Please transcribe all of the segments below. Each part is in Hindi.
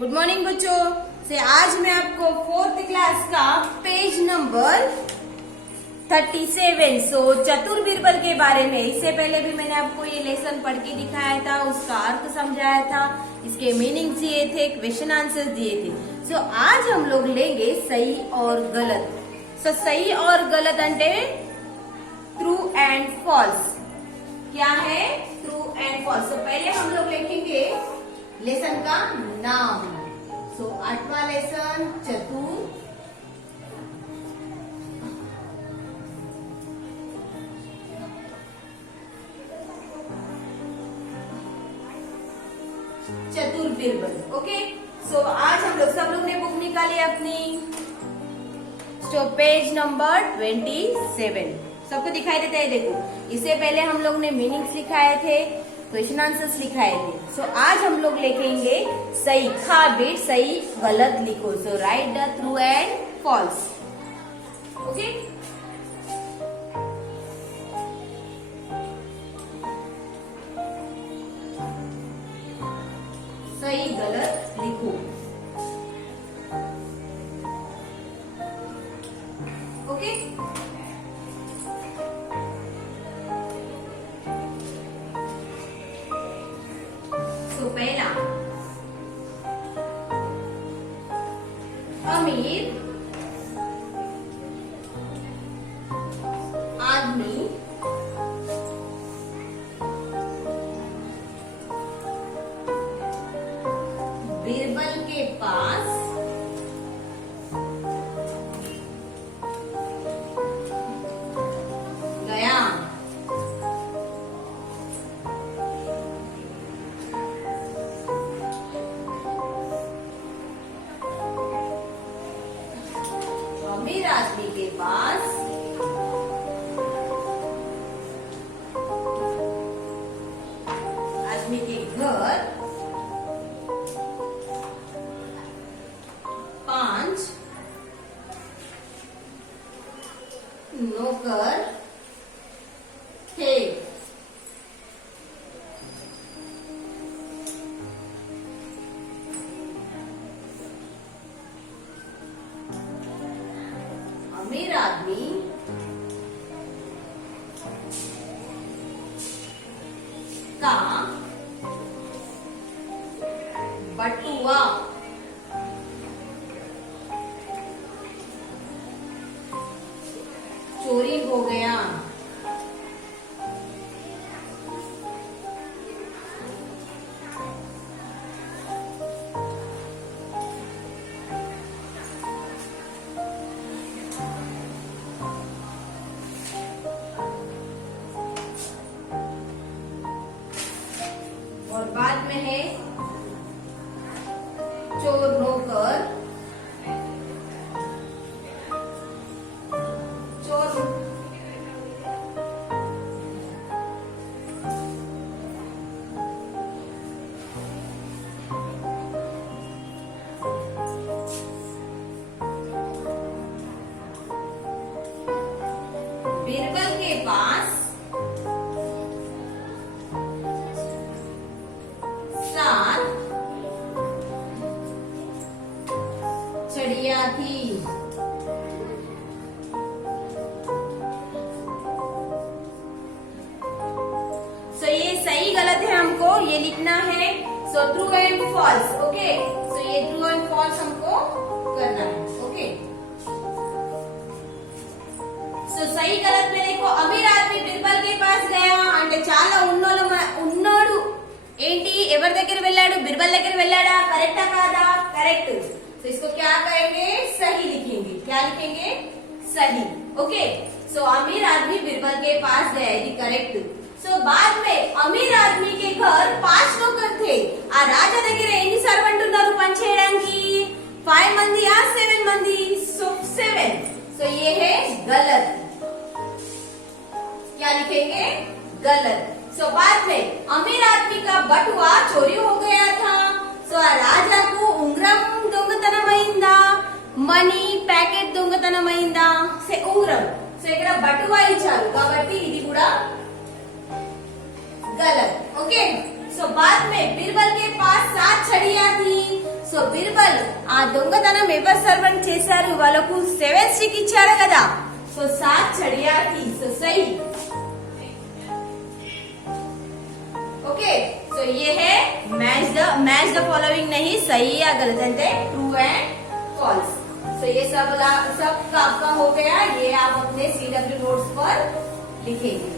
गुड मॉर्निंग बच्चों। से आज मैं आपको फोर्थ क्लास का पेज नंबर 37 चतुर बीरबल के बारे में, इससे पहले भी मैंने आपको ये लेसन पढ़ के दिखाया था, उसका अर्थ समझाया था, इसके मीनिंग दिए थे, क्वेश्चन आंसर दिए थे। आज हम लोग लेंगे सही और गलत। सही और गलत अंटे ट्रू एंड फॉल्स। क्या है? True and false. पहले हम लोग लिखेंगे लेसन का नाम। 8वां लेसन चतुर बीरबल। ओके, आज हम लोग सब लोग ने बुक निकाली अपनी। पेज नंबर 27 सबको दिखाई देता है, देखो। इससे पहले हम लोग ने मीनिंग्स लिखाए थे, क्वेश्चन आंसर्स लिखाए थे। आज हम लोग लिखेंगे सही। खा बेट सही गलत लिखो। Write the true and false. Okay, सही गलत लिखो। ओके, पहला अमीर आदमी बीरबल के पास गया। अमीर आदमी के पास आदमी के घर 5 नौकर थे। अमीर आदमी का बटुआ चोरी हो गया। और बाद में है चोर नौकर चोर बीरबल के पास 7 चिड़िया थी। ये सही गलत है, हमको ये लिखना है। True and false. ओके, ये ट्रू एंड फॉल्स हमको करना है। ओके, सही गलत में देखो, अमीर आदमी बीरबल के पास गया అంటే చాలా ఉన్నోడు ఏంటి ఎవరి దగ్గర వెళ్ళాడు? बीरबल దగ్గర వెళ్ళాడా? करेक्टा కాదా? करेक्ट। इसको क्या कहेंगे? सही लिखेंगे। क्या लिखेंगे? सही। ओके, अमीर आदमी बीरबल के पास गया, ये करेक्ट। बाद में అమీర్ ఆदमी के घर 5 నౌకర్ थे। ఆ రాజా దగ్గర ఎన్ని సర్వెంట్ ఉన్నారు పని చేయడానికి? 5 మంది या 7 మంది? 7। ये है गलत। क्या लिखेंगे? गलत। बाद में अमीर आदमी का बटुआ चोरी हो गया था। राजा को ఉంగరం దొంగతనమైందా? Money packet దొంగతనమైందా? ఉంగరం। ఇక్కడ బటువా ఇచ్చారు కాబట్టి ఇది కూడా गलत। ओके, बाद में बीरबल के पास 7 छड़ियां थी। సో బిర్బల్ ఆ దొంగతనం ఎవరు సర్వెంట్ చేశారు, వాళ్ళకు 7 స్టిక్ ఇచ్చాడు కదా, సో 7 చడియా థీ, సో सही। ओके, सो ये है मैच द फॉलोइंग नहीं, सही या गलत है, ट्रू एंड फॉल्स। सो ये सब आपका हो गया, ये आप अपने CW नोट्स पर लिखेंगे।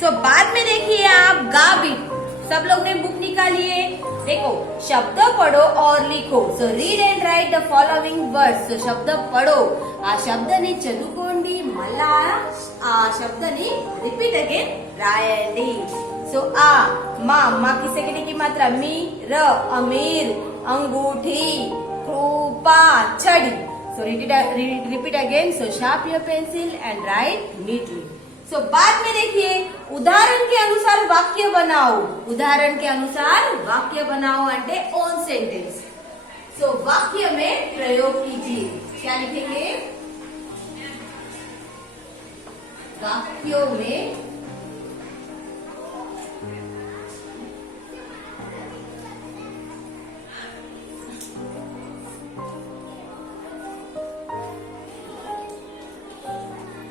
सो बाद में देखिए आप गा बीट, सब लोग ने बुक निकालिए, देखो शब्द पढ़ो और लिखो। So read and right the following words. So శబ్ద పడో, ఆ శబ్దాన్ని చదువుకోండి, మళ్ళా ఆ శబ్దాన్ని రిపీట్ అగైన్ రాయండి। సో ఆ మా की सेकंड की मात्रा मी, र अमीर, अंगूठी, कृपा, छड़ी। So repeat again. So sharp your pencil and write neatly. So बाद में देखिए उदाहरण के अनुसार वाक्य बनाओ। उदाहरण के अनुसार वाक्य बनाओ अंटे ओन सेंटेंस। सो वाक्य में प्रयोग कीजिए। क्या लिखेंगे? वाक्यों में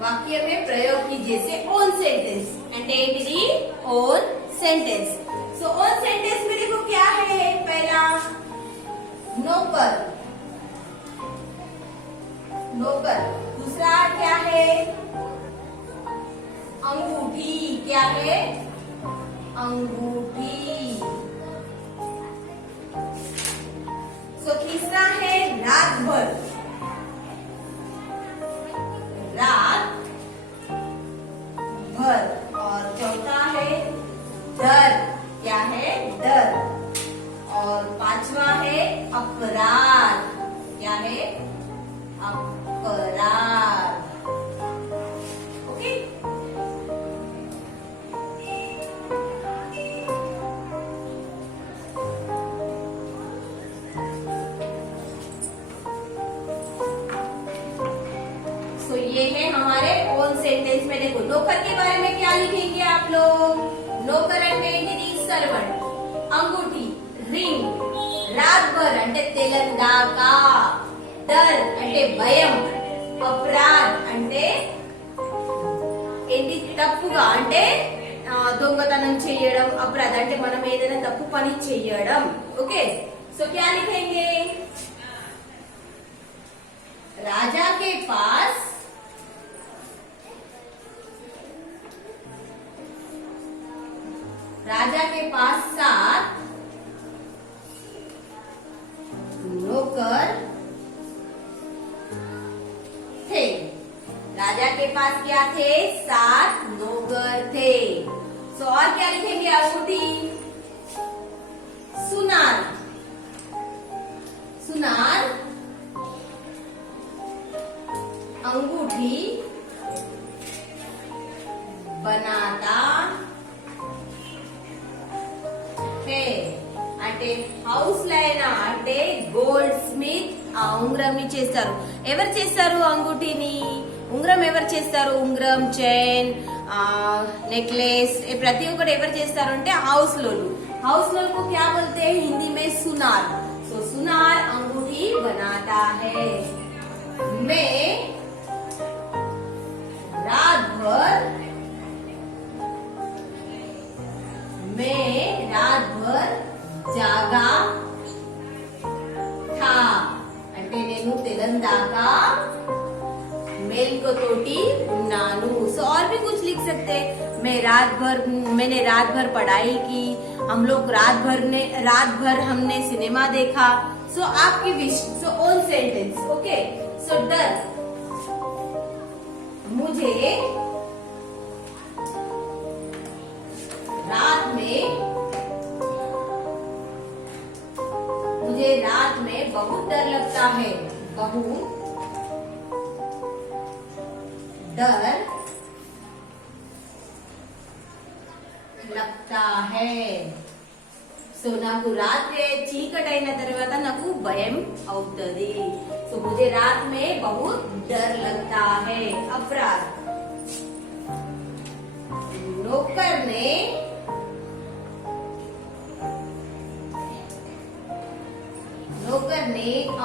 वाक्य में प्रयोग कीजिए से ओन सेंटेंस అంటే ఏంటిది ओन सेंटेंस। सो ओन सेंटेंस में देखो क्या है, पहला नौकर, नौकर। दूसरा क्या है, अंगूठी, क्या है, अंगूठी। सो तीसरा है रात भर, रात भर। और चौथा है डर, क्या है, डर। और पांचवा है अपराध, क्या है, अपराध। ओके, सो ये है हमारे ओन सेंटेंस में। देखो नौकर के बारे में क्या लिखेंगे आप लोग? नौकर అంటే ఏంటిది, సర్వెంట్। अंगूठी रिंग, रात भर అంటే తెలంగాణ, डर అంటే భయం, अपराध అంటే ఏంటి, తప్పుగా అంటే దొంగతనం చేయడం, अपराध అంటే మనం ఏదైనా తప్పు పని చేయడం। ओके, सो क्या लिखेंगे? राजा के पास राजा के पास 7 नौकर थे। राजा के पास क्या थे, 7 नौकर थे। सो और क्या लिखेंगे? अंगूठी, सुनार, सुनार अंगूठी बनाता है। అంటే హౌస్ లైనా అంటే గోల్డ్ స్మిత్ ఆ ఉంగరం ని చేస్తారు। ఎవరు చేస్తారు అంగూఠీని? ఉంగరం ఎవరు చేస్తారు? ఉంగరం, చైన్, नेकलेस, ప్రతి ఒక్కటి ఎవరు చేస్తారు అంటే హౌస్ లోలు। हाउस लोल को क्या बोलते हैं हिंदी में? सुनार। सो सुनार अंगूठी बनाता है। मैं रात भर जागा था అంటే నేను తెలంగాణ मेलकोतोटी उन्नानु। सो और भी कुछ लिख सकते हैं। मैंने रात भर पढ़ाई की, हम लोग रात भर हमने सिनेमा देखा। सो आपकी विश। सो ओन सेंटेंस। ओके, सो डर, मुझे रात में बहुत डर लगता है। बहुत डर लगता है। సో నాకు రాత్రి చీకటైన తర్వాత నాకు భయం అవుతది। तो मुझे रात में बहुत डर लगता है। अपराध, नौकर ने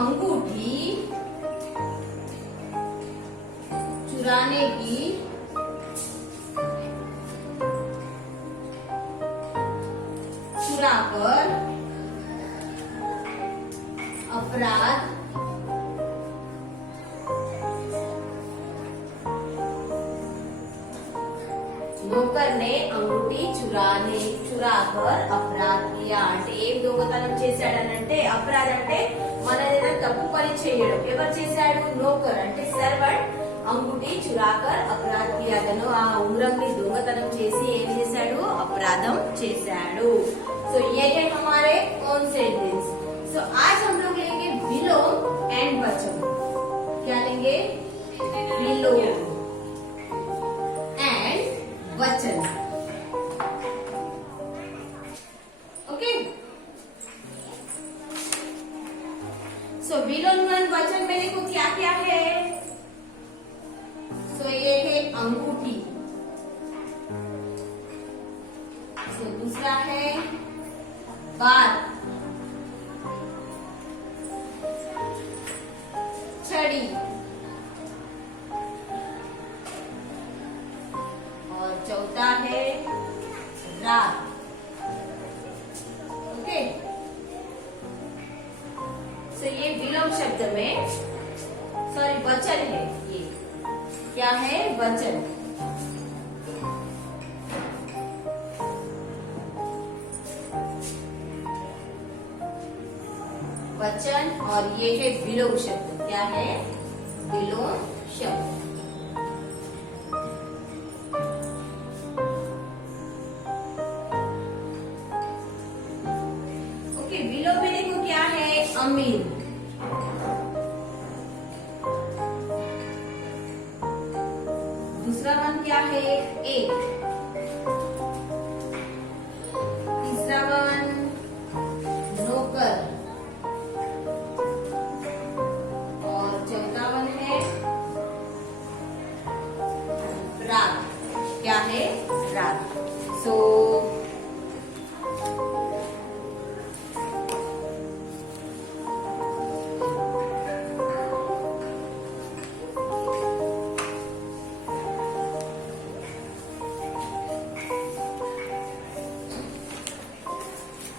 अंगूठी चुराने की चुराकर अपराध నౌకర్ నే అంగుటి చురాకర్ అపరాధ్ కియా అంటే ఏం దొంగతనం చేశాడనంటే అపరాధ్ అంటే మన ఏదైనా తప్పు పని చేయడం. ఎవరు చేశాడు? నౌకర్ అంటే సర్వెంట్ అంగుటి చురాకర్ అపరాధ్ కియా. తను ఆ ఉంగరంని దొంగతనం చేసి ఏం చేశాడు? అపరాధం చేశాడు. సో ये है हमारे कौन सेंटेंस. सो आज हम लोग लेंगे विलोम एंड वचन. क्या लेंगे? विलोम वचन. ओके, सो विलोम वचन में देखो क्या क्या है. सो ये है अंगूठी. सो दूसरा है बात, छड़ी, और चौथा है रात. ओके, सो ये विलोम शब्द में सॉरी वचन है. ये क्या है? वचन. वचन और ये है विलोम शब्द. क्या है? विलोम शब्द. विलोम में देखो क्या है? अमीर, दूसरा वन क्या है? एक, तीसरा वन नौकर, और चौथा वन है रात. क्या है? रात. सो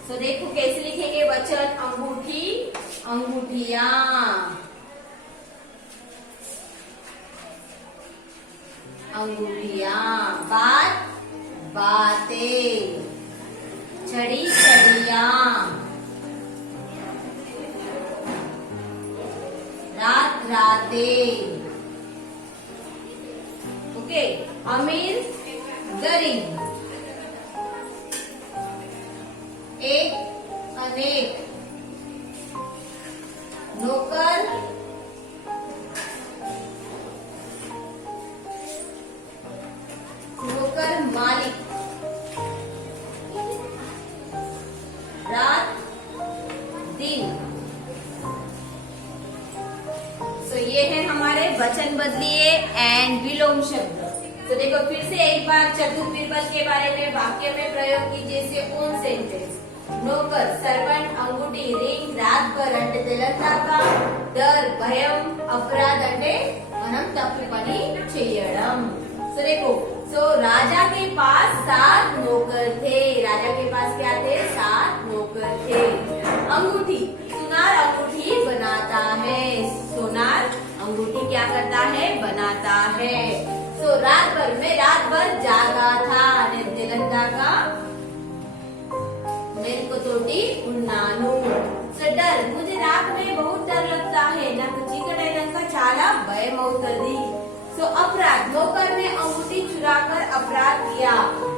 तो देखो कैसे लिखेंगे वचन. अंगूठी, अंगूठियां, अंगूठियां. बात, बातें. छड़ी, छड़ियां. रात, रातें. ओके, अमीर, गरीब. एक, अनेक. नौकर, नौकर मालिक. रात, दिन. तो ये है हमारे वचन बदलिए एंड विलोम शब्द. तो देखो फिर से एक बार चतुर बीरबल के बारे में वाक्य में प्रयोग कीजिए. से ओन सेंटेंस. నౌకర్, సర్వెంట్, అంగుటి, రింగ్, రాత్ భర్ అంటే తెలంగాణ, డర్ భయం, అపరాధ్ అంటే మనం తప్పు పని చేయడం. సో देखो, सो राजा के पास 7 नौकर थे. राजा के पास क्या थे? 7 नौकर थे. अंगूठी, सुनार अंगूठी बनाता है. सोनार अंगूठी क्या करता है? बनाता है. सो रात भर, मैं रात भर जागा था. तेलंगाना మేల్కొతోటి ఉన్నాను. సో డర్, मुझे रात में बहुत डर लगता है. నాకు చీకటి అయినాక చాలా భయం అవుతది. సో अपराध, नौकर ने अंगूठी चुराकर अपराध किया.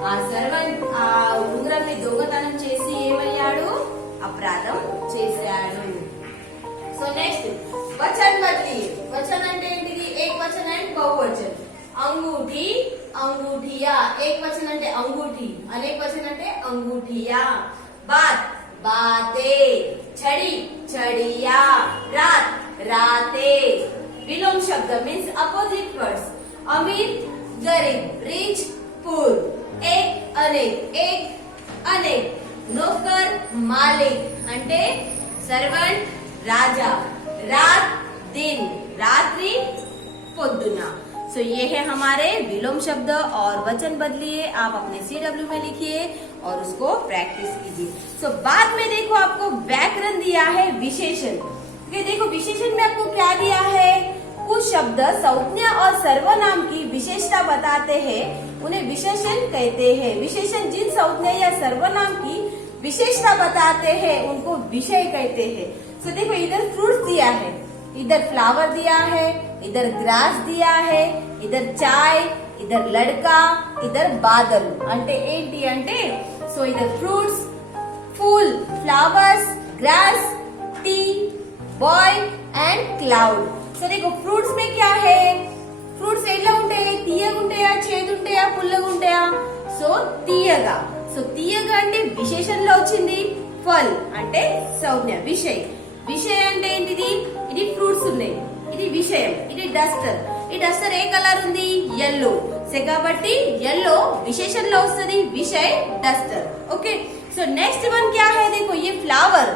ఆ సర్వెంట్ ఆ ఉంగరాన్ని దొంగతనం చేసి ఏమయ్యాడు? అపరాధం చేశాడు. సో నెక్స్ట్ వచన్ బదిలీ. వచన్ అంటే ఏంటిది? ఏక వచన అండ్ బహువచన్. अंगूठी, अंगूठिया. एक वचन అంటే अंगूठी, अनेक वचन అంటే अंगूठिया. बात, बातें. छड़ी, छड़िया. रात, रातें। विलोम शब्द मीन्स अपोजिट वर्ड्स, अमीर गरीब, रिच पुअर, एक अनेक, नौकर मालिक అంటే सर्वेंट राजा, रात दिन, रात्रि పొద్దున। सो ये है हमारे विलोम शब्द और वचन बदलिए, आप अपने CW में लिखिए और उसको प्रैक्टिस कीजिए। सो बाद में देखो आपको व्याकरण दिया है विशेषण। ये देखो विशेषण में आपको क्या दिया है, कुछ शब्द संज्ञा और सर्वनाम की विशेषता बताते हैं, उन्हें विशेषण कहते हैं। विशेषण जिन संज्ञा या सर्वनाम की विशेषता बताते हैं उनको विषय कहते हैं। सो देखो इधर फ्रूट्स दिया है, इधर फ्लावर दिया है, इधर ग्रास दिया है, इधर चाय, इधर लड़का, इधर बादल అంటే ఏంటి అంటే సో इधर फ्रूट्स, फूल, flowers, grass, tea, boy and cloud. So देखो फ्रूट्स में क्या है, ఫ్రూట్స్ ఎట్లా ఉంటాయి, తీయగా ఉంటాయా, చేదు ఉంటాయా, పుల్లగా ఉంటాయా, సో తీయగా। సో తీయగా అంటే విశేషణలో వచ్చింది, ఫల్ అంటే సంజ్ఞ విషయ్, విషయ్ అంటే ఏంటిది, ఇది ఫ్రూట్స్ ఉన్నాయి, ఇది విషయం, ఇది డస్టర్, ఈ డస్టర్ ఏ కలర్ ఉంది, येलो से కాబట్టి येलो विशेषण లో వస్తుంది, विषय duster. Okay so next one क्या है, देखो ये फ्लावर,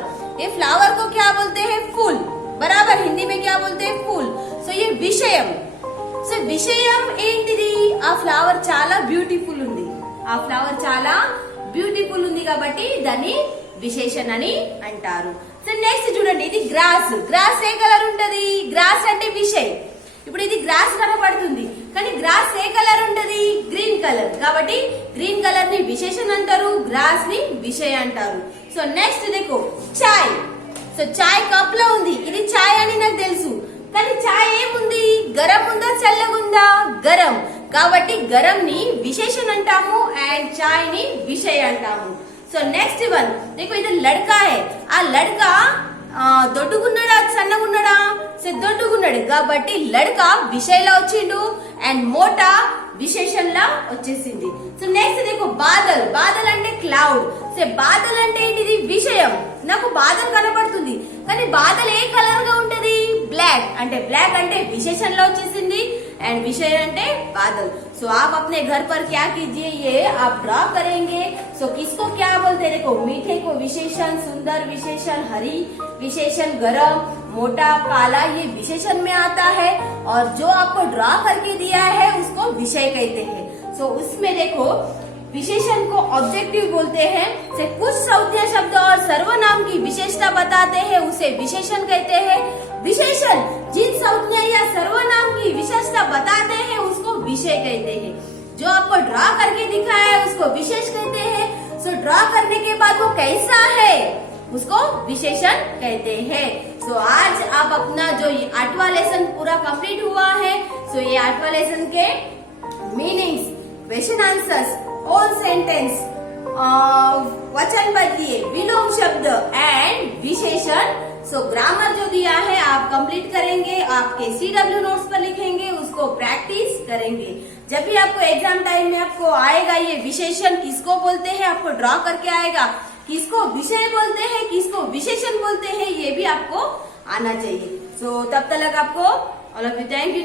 ये फ्लावर को क्या बोलते हैं, फूल, बराबर हिंदी में क्या बोलते हैं, फूल। सो ये विषయం, సో విషయం ఏంటిది, ఆ ఫ్లవర్ చాలా బ్యూటిఫుల్ ఉంది, ఆ ఫ్లవర్ చాలా బ్యూటిఫుల్ ఉంది కాబట్టి దాన్ని విశేషణ అని అంటారు। సో నెక్స్ట్ చూడండి, ఇది గ్రాస్, గ్రాస్ ఏ కలర్ ఉంటది, గ్రాస్ అంటే విషయ్, ఇప్పుడు ఇది గ్రాస్ కనపడుతుంది కానీ గ్రాస్ ఏ కలర్ ఉంటది, గ్రీన్ కలర్, కాబట్టి గ్రీన్ కలర్ ని విశేషణ అంటారు, గ్రాస్ ని విషయ్ అంటారు। సో నెక్స్ట్ देखो చాయ్, సో చాయ్ కప్ లో ఉంది, ఇది చాయ్ అని నాకు తెలుసు కానీ చాయ్ ఏముంది, గరం ఉందా చల్లగుందా, గరం, కాబట్టి గరం ని విశేషణ అంటాము అండ్ చాయ్ ని విషయ్ అంటాము। సో నెక్స్ట్ वन देखो इधर लड़का है, ఆ లड़का దొడ్డుగున్నాడా సన్నగున్నాడా, సో దొడ్డుగున్నాడు కాబట్టి లड़का విషయలో వచ్చిండు అండ్ మోటా విశేషణలా వచ్చేసింది। సో నెక్స్ట్ देखो బాదల్, బాదల్ అంటే క్లౌడ్, సో బాదల్ అంటే ఏంటిది, విషయం, నాకు బాదల్ కనబడుతుంది కానీ బాదల్ ఏ కలర్ గా ఉంటది, ब्लैक, అంటే ब्लैक అంటే విశేషణలో వచ్చేసింది एंड विषय అంటే बादल। सो आप अपने घर पर क्या कीजिए, ये आप ड्रॉ करेंगे। सो किसको क्या बोलते हैं, देखो मीठे को विशेषण, सुंदर विशेषण, हरी विशेषण, गरम, मोटा, काला, ये विशेषण में आता है और जो आपको ड्रॉ करके दिया है उसको विषय कहते हैं। सो उसमें देखो विशेषण को ऑब्जेक्टिव बोलते हैं, से कुछ संज्ञा शब्द और सर्वनाम की विशेषता बताते हैं उसे विशेषण कहते हैं। विशेषण जिन संज्ञा या सर्वनाम की विशेषता बताते हैं उसको विषय कहते हैं, जो आपको ड्रॉ करके दिखाया है उसको विशेष कहते हैं। सो ड्रॉ करने के बाद वो कैसा है उसको विशेषण कहते हैं। सो आज आप अपना जो 8वां लेसन पूरा कंप्लीट हुआ है। सो ये 8वां लेसन के meanings, question answers, all sentence, वचन बदलिए, विलोम शब्द एंड विशेषण। सो ग्रामर जो दिया है आप कंप्लीट करेंगे, आपके CW नोट्स पर लिखेंगे, उसको प्रैक्टिस करेंगे। जब भी आपको एग्जाम टाइम में आपको आएगा ये विशेषण किसको बोलते हैं, आपको ड्रॉ करके आएगा, किसको विषय बोलते हैं, किसको विशेषण बोलते हैं, ये भी आपको आना चाहिए। सो तब तक आपको all of you thank you.